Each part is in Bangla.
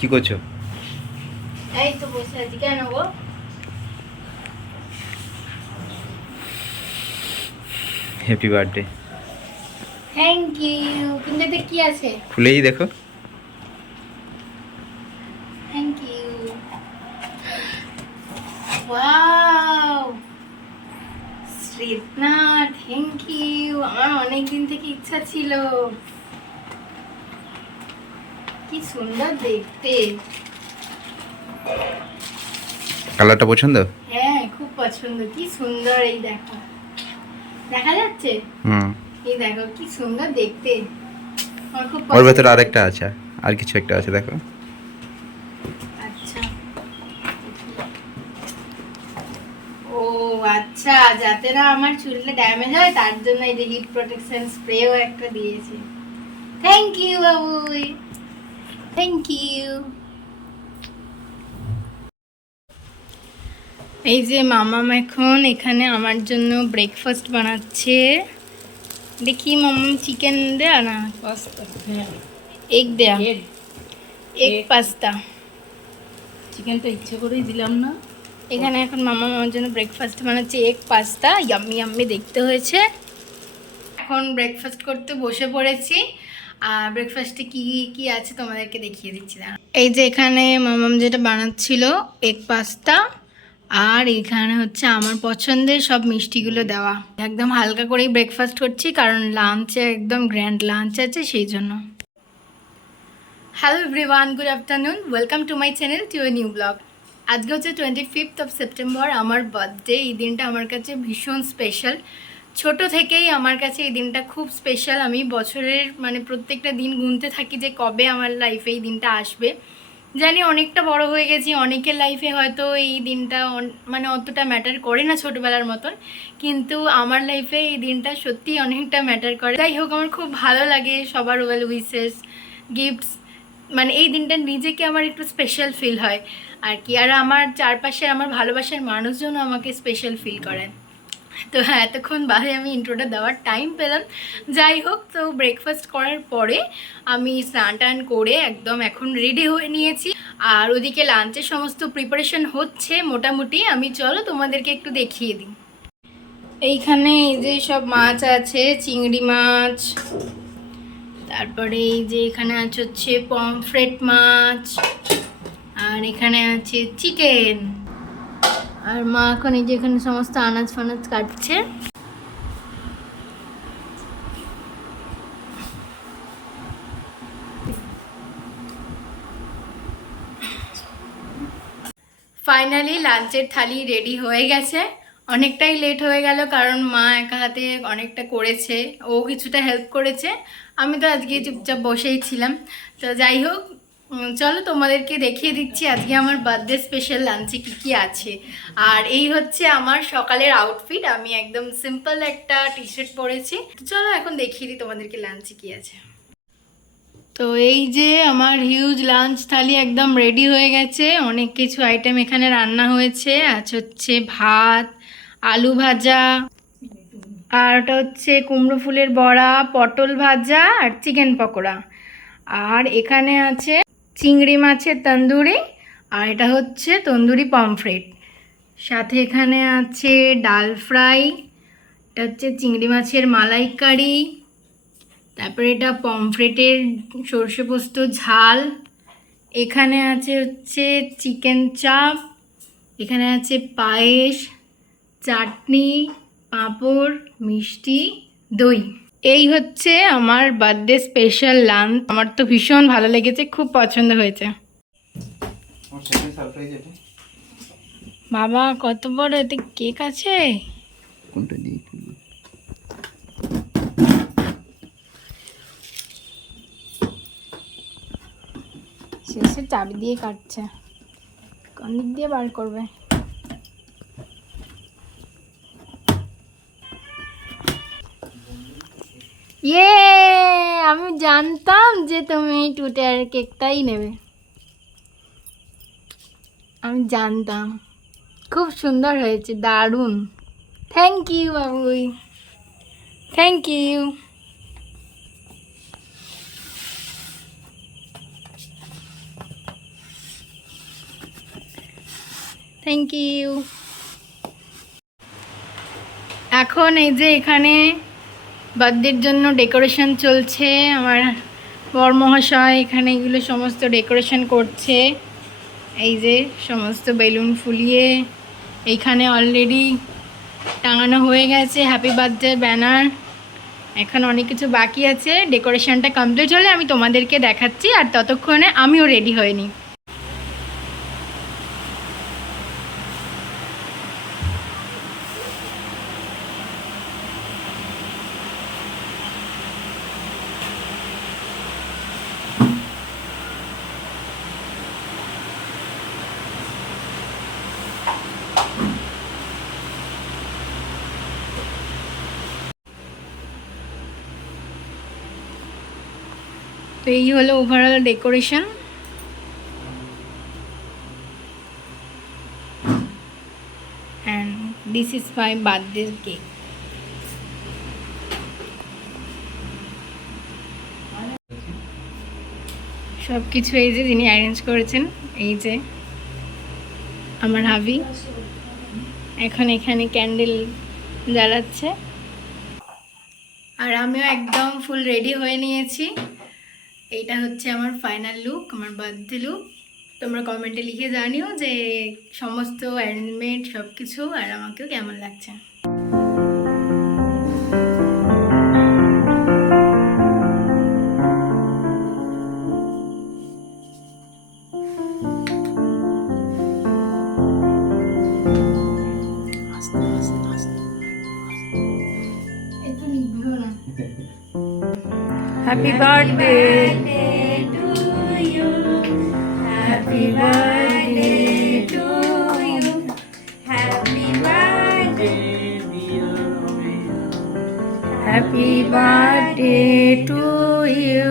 কি করছো? এই তো বসে আছি। কেন গো? Happy birthday. Thank you. কিন্তু এতে কি আছে? খুলেই দেখো। Thank you. Wow, Shritana, thank you. আমার অনেক দিন থেকে ইচ্ছা ছিল। কি সুন্দর দেখতে। কালারটা পছন্দ? হ্যাঁ, খুব পছন্দ। কি সুন্দর, এই দেখো, দেখা যাচ্ছে? এই দেখো কি সুন্দর দেখতে। আমার খুব ওর পছন্দ ভেতরে আরেকটা হয়েছে। আছে, আর কিছু একটা আছে দেখো। আচ্ছা, ও আচ্ছা, যাতে না আমার চুলটা ড্যামেজ হয় তার জন্য এই যে হিট প্রোটেকশন স্প্রেও একটা দিয়েছে। Thank you Babui, thank you. এই যে মামাম এখন এখানে আমার জন্য ব্রেকফাস্ট বানাচ্ছে। দেখি মামাম, চিকেন দেয়া না পাস্তা, হ্যাঁ, এগ দেয়া, এগ এগ পাস্তা। চিকেনটা ইচ্ছে করেই দিলাম না। এখানে এখন মামা আমার জন্য ব্রেকফাস্ট বানাচ্ছে, এগ পাস্তা। ইয়াম্মি ইয়াম্মি দেখতে হয়েছে। এখন ব্রেকফাস্ট করতে বসে পড়েছি। আর ব্রেকফাস্টে কি কি আছে তোমাদেরকে দেখিয়ে দিচ্ছি না। এই যে এখানে মামাম যেটা বানাচ্ছিল, এগ পাস্তা। আর এখানে হচ্ছে আমার পছন্দের সব মিষ্টিগুলো দেওয়া। একদম হালকা করেই ব্রেকফাস্ট করছি, কারণ লাঞ্চে একদম গ্র্যান্ড লাঞ্চ আছে সেই জন্য। Hello everyone, good afternoon, welcome to my channel, to a new blog. আজকে হচ্ছে 25th সেপ্টেম্বর, আমার বার্থডে। এই দিনটা আমার কাছে ভীষণ স্পেশাল। ছোট থেকেই আমার কাছে এই দিনটা খুব স্পেশাল। আমি বছরের মানে প্রত্যেকটা দিন গুনতে থাকি যে কবে আমার লাইফে এই দিনটা আসবে। জানি অনেকটা বড় হয়ে গেছি, অনেকের লাইফে হয়তো এই দিনটা মানে অতটা ম্যাটার করে না ছোটোবেলার মতন, কিন্তু আমার লাইফে এই দিনটা সত্যিই অনেকটা ম্যাটার করে। যাই হোক, আমার খুব ভালো লাগে সবার ওয়েল উইসেস, গিফটস, মানে এই দিনটা নিজেকে আমার একটু স্পেশাল ফিল হয় আর কি। আর আমার চারপাশে আমার ভালোবাসার মানুষজন আমাকে স্পেশাল ফিল করে। তো হ্যাঁ, এতক্ষণ বাদে আমি ইন্ট্রোটা দেওয়ার টাইম পেলাম। যাই হোক, তো ব্রেকফাস্ট করার পরে আমি স্নান টান করে একদম এখন রেডি হয়ে নিয়েছি। আর ওদিকে লাঞ্চের সমস্ত প্রিপারেশন হচ্ছে মোটামুটি। আমি চলো তোমাদেরকে একটু দেখিয়ে দিই। এইখানে এই যে সব মাছ আছে, চিংড়ি মাছ, তারপরে এই যে এখানে আছে হচ্ছে পমফ্রেট মাছ, আর এখানে আছে চিকেন। আর মা এখন এই যে এখানে সমস্ত আনাজ ফানাজ কাটছে। ফাইনালি লাঞ্চের থালি রেডি হয়ে গেছে। অনেকটাই লেট হয়ে গেল, কারণ মা একা হাতে অনেকটা করেছে, ও কিছুটা হেল্প করেছে। আমি তো আজকে চুপচাপ বসেই ছিলাম। তো যাই হোক, চলো তোমাদেরকে দেখিয়ে দিচ্ছি আজকে আমার বার্থডে স্পেশাল লাঞ্চে কী কী আছে। আর এই হচ্ছে আমার সকালের আউটফিট। আমি একদম সিম্পল একটা টি শার্ট পরেছি। তো চলো এখন দেখিয়ে দিই তোমাদেরকে লাঞ্চে কী আছে। তো এই যে আমার হিউজ লাঞ্চ থালি একদম রেডি হয়ে গেছে। অনেক কিছু আইটেম এখানে রান্না হয়েছে। আজ হচ্ছে ভাত, আলু ভাজা, আর ওটা হচ্ছে কুমড়ো ফুলের বড়া, পটল ভাজা, আর চিকেন পকোড়া। আর এখানে আছে চিংড়ি মাছের তন্দুরি, আর এটা হচ্ছে তন্দুরি পমফ্রেট। সাথে এখানে আছে ডাল ফ্রাই, এটা হচ্ছে চিংড়ি মাছের মালাইকারি, তারপরে এটা পমফ্রেটের সর্ষে পোস্ত ঝাল। এখানে আছে হচ্ছে চিকেন চাপ, এখানে আছে পায়েস, চাটনি, পাঁপড়, মিষ্টি, দই। এই হচ্ছে আমার বার্থডে স্পেশাল লাঞ্চ। আমার তো ভীষণ ভালো লেগেছে, খুব পছন্দ হয়েছে। বাবা, কত বড় এতে কেক আছে! কোনটা দিয়ে শেষে চাবি দিয়ে কাটছে, কোন দিক দিয়ে বার করবে? ইয়ে, আমি জানতাম যে তুমি এই টুটার কেকটাই নেবে। আমি জানতাম। খুব সুন্দর হয়েছে, দারুণ। Thank you Babui, thank you. Thank you. এখন এই যে এখানে বার্থডের জন্য ডেকোরেশন চলছে। আমার বরমহাশয় এখানে এগুলো সমস্ত ডেকোরেশন করছে। এই যে সমস্ত বেলুন ফুলিয়ে এইখানে অলরেডি টাঙানো হয়ে গেছে হ্যাপি বার্থডে ব্যানার। এখন অনেক কিছু বাকি আছে, ডেকোরেশনটা কমপ্লিট হলে আমি তোমাদেরকে দেখাচ্ছি, আর ততক্ষণে আমিও রেডি হয়ে নিই। তো এই হলো overall decoration. And this is my birthday cake. সব কিছু এই যে যিনি অ্যারেঞ্জ করেছেন, এই যে আমার হাবি এখন এখানে ক্যান্ডেল জ্বালাচ্ছে। আর আমিও একদম ফুল রেডি হয়ে নিয়েছি। এইটা হচ্ছে আমার ফাইনাল লুক, আমার বার্থডে লুক। তোমরা কমেন্টে লিখে জানিও যে সমস্ত অ্যারেঞ্জমেন্ট সব কিছু আর আমাকেও কেমন লাগছে। Happy birthday to you. Happy birthday to you. Happy birthday. Happy birthday to you.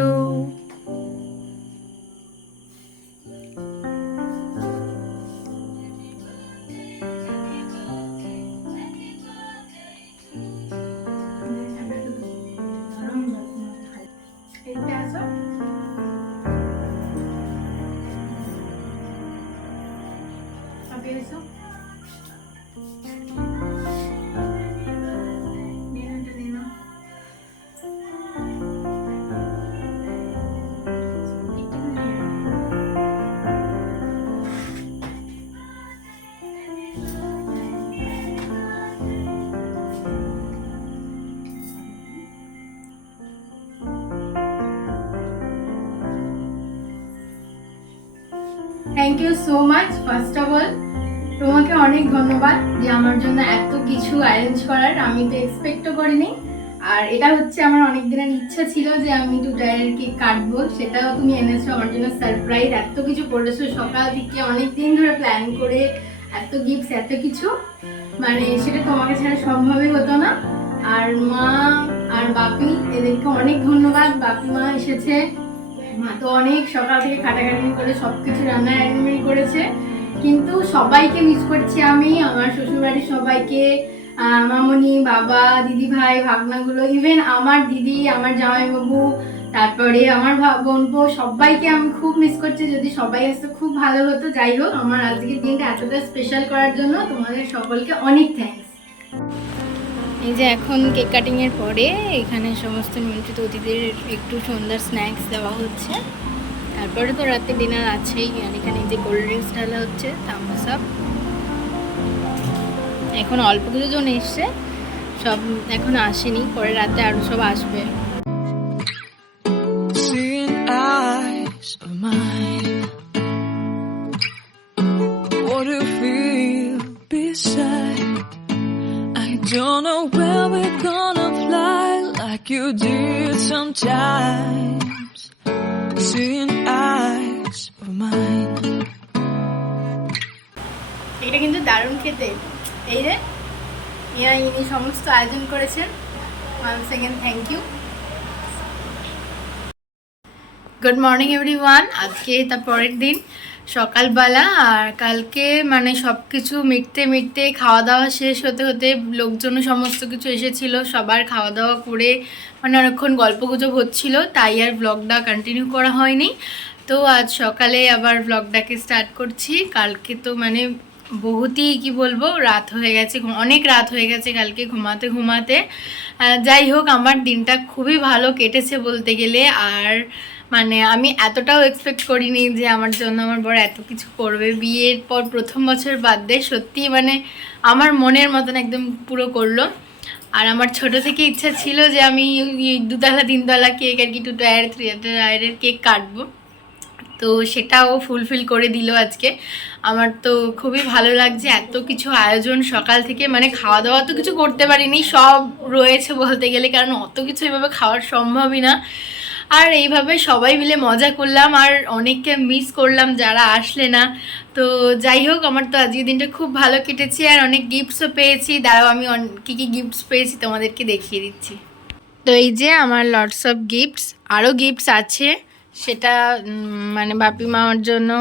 Thank you so much. First of all তোমাকে অনেক ধন্যবাদ যে আমার জন্য এত কিছু অ্যারেঞ্জ করার, আমি তো এক্সপেক্টও করিনি। আর এটা হচ্ছে আমার অনেক দিনের ইচ্ছা ছিল যে আমি 2 টায়ারের কেক কাটবো, সেটাও তুমি এনেছো আমার জন্য সারপ্রাইজ। এত কিছু করেছো সকাল থেকে, অনেক দিন ধরে প্ল্যান করে, এত গিফটস এত কিছু, মানে সেটা তোমাকে ছাড়া সম্ভবই হতো না। আর মা আর বাপি এদেরকে অনেক ধন্যবাদ। বাপি মা এসেছে, মা তো অনেক সকাল থেকে খাটাখাটি করে সবকিছু রান্নার অ্যারেঞ্জমেন্ট করেছে। কিন্তু সবাইকে মিস করছি আমি, আমার শ্বশুরবাড়ির সবাইকে, মামনি, বাবা, দিদি ভাই, ভাগনাগুলো, ইভেন আমার দিদি, আমার জামাইবাবু, তারপরে আমার বোনপো, সবাইকে আমি খুব মিস করছি। যদি সবাই আসতে খুব ভালো হতো। যাই হোক, আমার আজকের দিনটা এতটা স্পেশাল করার জন্য তোমাদের সকলকে অনেক থ্যাঙ্কস। এই যে এখন কেক কাটিংয়ের পরে এখানে সমস্ত নিমন্ত্রিত অতিথিদের একটু সন্ধ্যার স্ন্যাক্স দেওয়া হচ্ছে। তারপরে তো রাতে ডিনার আছেই। আর এখানে যে কোল্ড ড্রিঙ্কস ঢালা হচ্ছে, থামস আপ। এখন অল্প কিছু জন এসছে, সব এখন আসেনি, পরে রাতে আরো সব আসবে। Don't know where we're gonna fly like you did sometimes. Seeing eyes of mine. এটা কিন্তু দারুণ খেতে। এই যে ইনি সমস্ত আয়োজন করেছেন, once again thank you. Good morning everyone. আজকে তার পরের দিন সকালবেলা, আর কালকে মানে সব কিছু মিটতে মিটতে, খাওয়া দাওয়া শেষ হতে হতে, লোকজনও সমস্ত কিছু এসেছিল, সবার খাওয়া দাওয়া করে মানে অনেকক্ষণ গল্পগুজব হচ্ছিল, তাই আর ব্লগটা কন্টিনিউ করা হয়নি। তো আজ সকালে আবার ব্লগটাকে স্টার্ট করছি। কালকে তো মানে বহুতই কি বলবো রাত হয়ে গেছে, অনেক রাত হয়ে গেছে কালকে ঘুমাতে ঘুমাতে। যাই হোক, আমার দিনটা খুবই ভালো কেটেছে বলতে গেলে। আর মানে আমি এতটাও এক্সপেক্ট করিনি যে আমার জন্য আমার বড় এত কিছু করবে। বিয়ের পর প্রথম বছর বার্থডে সত্যি মানে আমার মনের মতন একদম পুরো করলো। আর আমার ছোট থেকে ইচ্ছা ছিল যে আমি 2তলা 3তলা কেক আর কি 2 টায়ার 3 টায়ারের কেক কাটবো, তো সেটাও ফুলফিল করে দিল আজকে। আমার তো খুবই ভালো লাগছে, এত কিছু আয়োজন সকাল থেকে, মানে খাওয়া দাওয়া তো কিছু করতে পারিনি, সব রয়েছে বলতে গেলে, কারণ অত কিছু এভাবে খাওয়ার সম্ভবই না। আর এইভাবে সবাই মিলে মজা করলাম, আর অনেককে মিস করলাম যারা আসলে না। তো যাই হোক, আমার তো আজকের দিনটা খুব ভালো কেটেছে, আর অনেক গিফটসও পেয়েছি। দাঁড়াও আমি কী কী গিফটস পেয়েছি তোমাদেরকে দেখিয়ে দিচ্ছি। তো এই যে আমার লটস অফ গিফটস, আরও গিফটস আছে, সেটা মানে বাপি মামার জন্য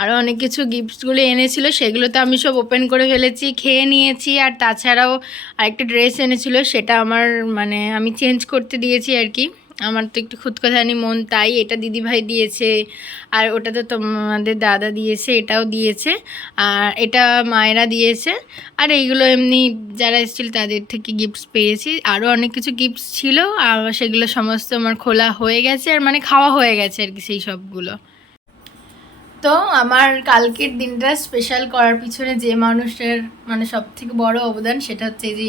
আরও অনেক কিছু গিফটসগুলো এনেছিল, সেগুলো তো আমি সব ওপেন করে ফেলেছি, খেয়ে নিয়েছি। আর তাছাড়াও আরেকটা ড্রেস এনেছিল, সেটা আমার মানে আমি চেঞ্জ করতে দিয়েছি আর কি। আমার তো একটু খুঁতখুঁতানি মন, তাই এটা দিদিভাই দিয়েছে, আর ওটা তো তোমাদের দাদা দিয়েছে, এটাও দিয়েছে, আর এটা মায়েরা দিয়েছে। আর এইগুলো এমনি যারা এসেছিল তাদের থেকে গিফটস পেয়েছি। আরও অনেক কিছু গিফটস ছিল, আর সেগুলো সমস্ত আমার খোলা হয়ে গেছে, আর মানে খাওয়া হয়ে গেছে আর কি সেই সবগুলো। তো আমার কালকের দিনটা স্পেশাল করার পিছনে যে মানুষের মানে সবথেকে বড় অবদান, সেটা হচ্ছে যে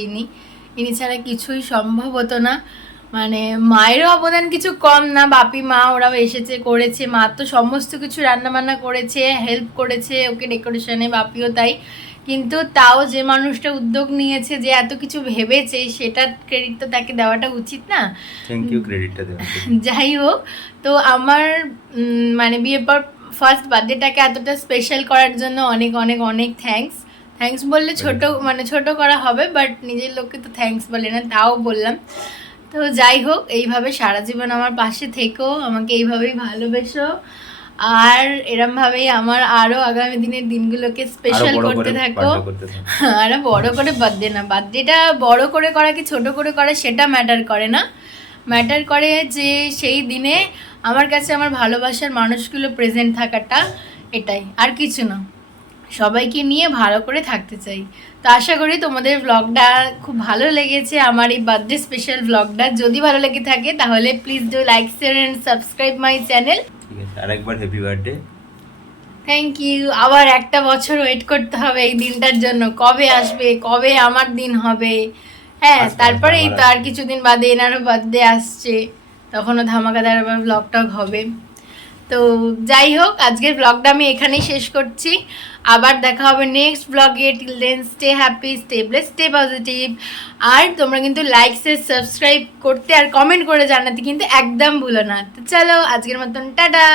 ইনি ছাড়া কিছুই সম্ভব হতো না। মানে মায়েরও অবদান কিছু কম না, বাপি মা ওরাও এসেছে করেছে, মা তো সমস্ত কিছু রান্নাবান্না করেছে, হেল্প করেছে ওকে ডেকোরেশনে, বাপিও তাই। কিন্তু তাও যে মানুষটা উদ্যোগ নিয়েছে, যে এত কিছু ভেবেছে, সেটার ক্রেডিট তো তাকে দেওয়াটা উচিত না? থ্যাংক ইউ, ক্রেডিটটা দেওয়া। যাই হোক, তো আমার মানে বিয়ের পর ফার্স্ট বার্থডেটাকে এতটা স্পেশাল করার জন্য অনেক অনেক অনেক থ্যাঙ্কস বললে ছোট মানে ছোট করা হবে, বাট নিজের লোককে তো থ্যাঙ্কস বলে না, তাও বললাম। তো যাই হোক, এইভাবে সারা জীবন আমার পাশে থেকো, আমাকে এইভাবেই ভালোবেসো, আর এরমভাবেই আমার আরও আগামী দিনের দিনগুলোকে স্পেশাল করতে থাকো। আরও বড় করে বার্থডে না, বার্থডেটা বড় করে করা কি ছোট করে করা সেটা ম্যাটার করে না, ম্যাটার করে যে সেই দিনে আমার কাছে আমার ভালোবাসার মানুষগুলো প্রেজেন্ট থাকাটা, এটাই, আর কিছু না। সবাইকে নিয়ে ভালো করে থাকতে চাই। তো আশা করি তোমাদের ব্লগটা খুব ভালো লেগেছে, আমার এই বার্থডে স্পেশাল ব্লগটা। যদি ভালো লেগে থাকে তাহলে please do like, share and subscribe my channel. ঠিক আছে, আরেকবার হ্যাপি বার্থডে। Thank you. আবার একটা বছর ওয়েট করতে হবে এই দিনটার জন্য, কবে আসবে, কবে আমার দিন হবে। হ্যাঁ, তারপরে এই তো আর কিছুদিন বাদে এনারও বার্থডে আসছে, তখনও ধামাকাদার আবার ব্লগটক হবে। তো যাই হোক, আজকের ব্লগটা আমি এখানেই শেষ করছি। আবার দেখা হবে নেক্সট ব্লগে। Till then stay happy, stay blessed, stay positive. আর তোমরা কিন্তু লাইক, শেয়ার, সাবস্ক্রাইব করতে আর কমেন্ট করে জানাতে কিন্তু একদম ভুলো না। তো চলো, আজকের মতন টাটা।